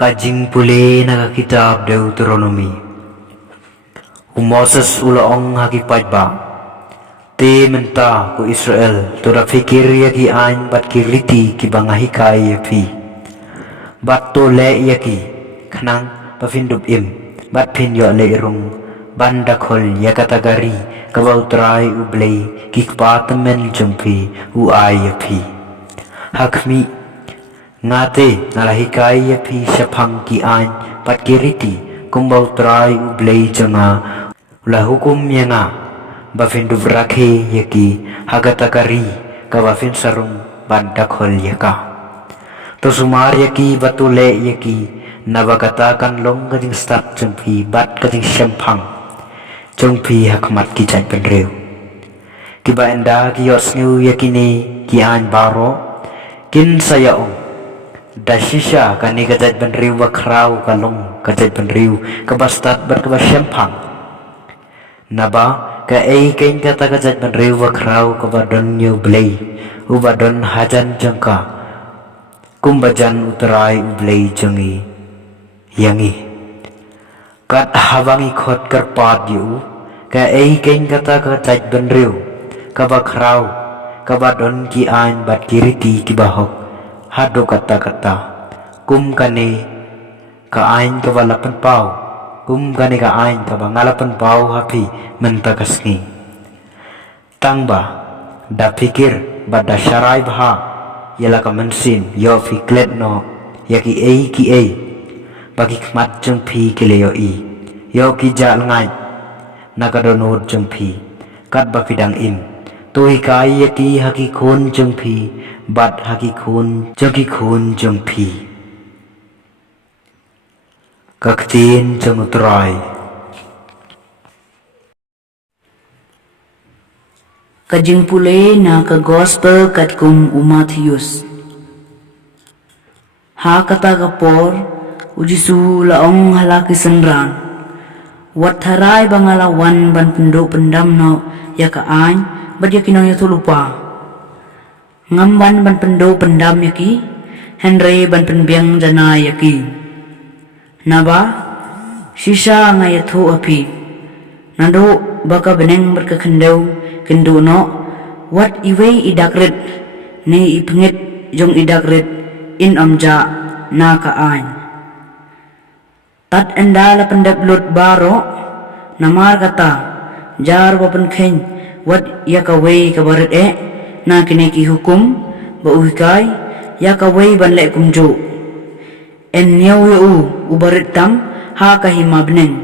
Kajing pule naga kitab Deuteronomy. Moses ulaong hakipad ba? Te menta ku Israel tura fikir yaki ain bat kirliti ki bangahikai yapi. Bat to le yaki kanang pafindub im bat pin yo le irung bandakol yakatagari kabautrai ublay kikpatamen jumpi uai yapi. Hakmi ngate nalahikai yapi syapang ki ain pat kiriti kumbau trai ublay janga ulah hukum yanga bafin duvrakhe yaki hagatakari kabafin sarung bandakol yaka to sumar yaki batule yaki nabakatakan long kading start jumpi bat kading syapang jumpi hakmat ki jai penreu kiba enda ki yosngu yakini ki ain baro kin sayaong dasisha kani kajat benriu wakrau kalong kajat benriu kabastat berkabasyempang naba ka ei kain kata kajat benriu wakrau kabadon new blay ubadon hajan jangka kumbajan uterai ublay jangi yangi kat hawangi khot kerpat yu ka ei kain kata kajat benriu kabakrau kabadon ki ain bat kiriti kibahok hado kata-kata kum kane ka ain ka walapan pau kum kane ka ain ka bangalapan pau hapi mentakasni tangba da pikir bada syarai baha yala ka mensin yo fiklet no yaki ei ki ei bagi kmat jengpi kileo i yo ki jal ngai nakadonod jengpi kat bafidang im tu hikai yaki haki kun jengpi bat haki kun jengpi kaktin jengutrai Kajing pule na ka gospel kat kum Matthews ha kata kapor ujisu laong halaki senran wat harai bangalawan ban penduk pendam no ya ka ain bat yakinong ya lupa ngamban ban pendo pendam yaki Henry ban penbiang jana yaki naba sisa ngayathu api nando baka beneng berkekendau kendo no wat iway idakrit ni ipngit jong idakrit in amja na kaan tat endala pendablut baro namar kata jar wapan khen wat yakaway kabarit na kiniki hukum ba uhikai ya kaway banle kumjo en niyaw yu ubarit tam ha kahima beneng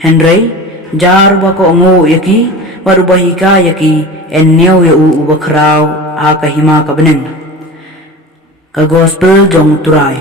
Henry jar ba ko ngo yaki barubahika yaki en niyaw yu ubakraw ha kahima ka beneng ka gospel jong turai